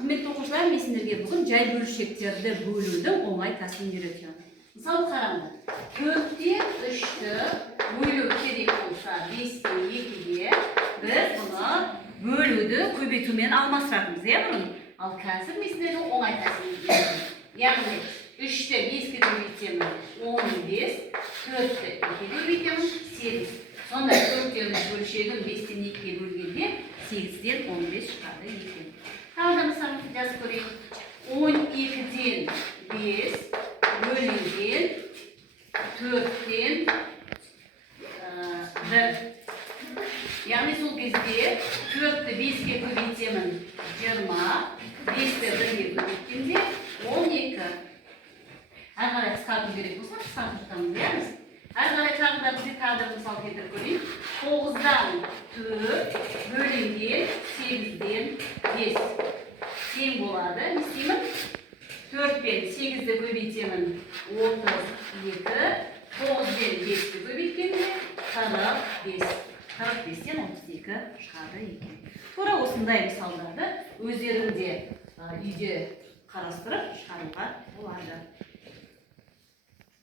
Құрметті оқушылар, мен сіздерге бүгін жай бөлшектерді бөлудің оңай тәсілін үйретемін. Мысалы қараңдар, 4-тен 3-ті бөлу керек болса 5-тен 2-ге біз бұны бөлуді көбейтумен алмастыратынбыз, бұрын. Ал қазір мен сіздерге оңай тәсілін үйретемін. Яғни 3-ті 5-ге көбейтемін 15, 4-ті 2-ге көбейтемін 8. Сонда 4-тен бөлшегін 5-тен 2-ге бөлгенде 8-ден 15 шығады екен. Тағы мысалын жазып көрейік. 12-ден 5 бөлінген 4-тен 1. Яғни сол кезде 4-ті 5-ге көбейтемін 20, 5-ті 1-ге көбейткенде 12. Әр қарай қысқарту керек болса, қысқартамыз. Әр қарай тағы бізге тағы мысал келтіріп көрейік. 9-дан 4 бөлінген 8-ден 5. 10 болады. Не істеймін? 4 пен 8-ді көбейтемін 32. 9-ден 5-ді көбейткенде 45. 45-тен 32 шығады екен. Тура осындай мысалдарды өздеріңде үйде қарастырып шығаруға болады.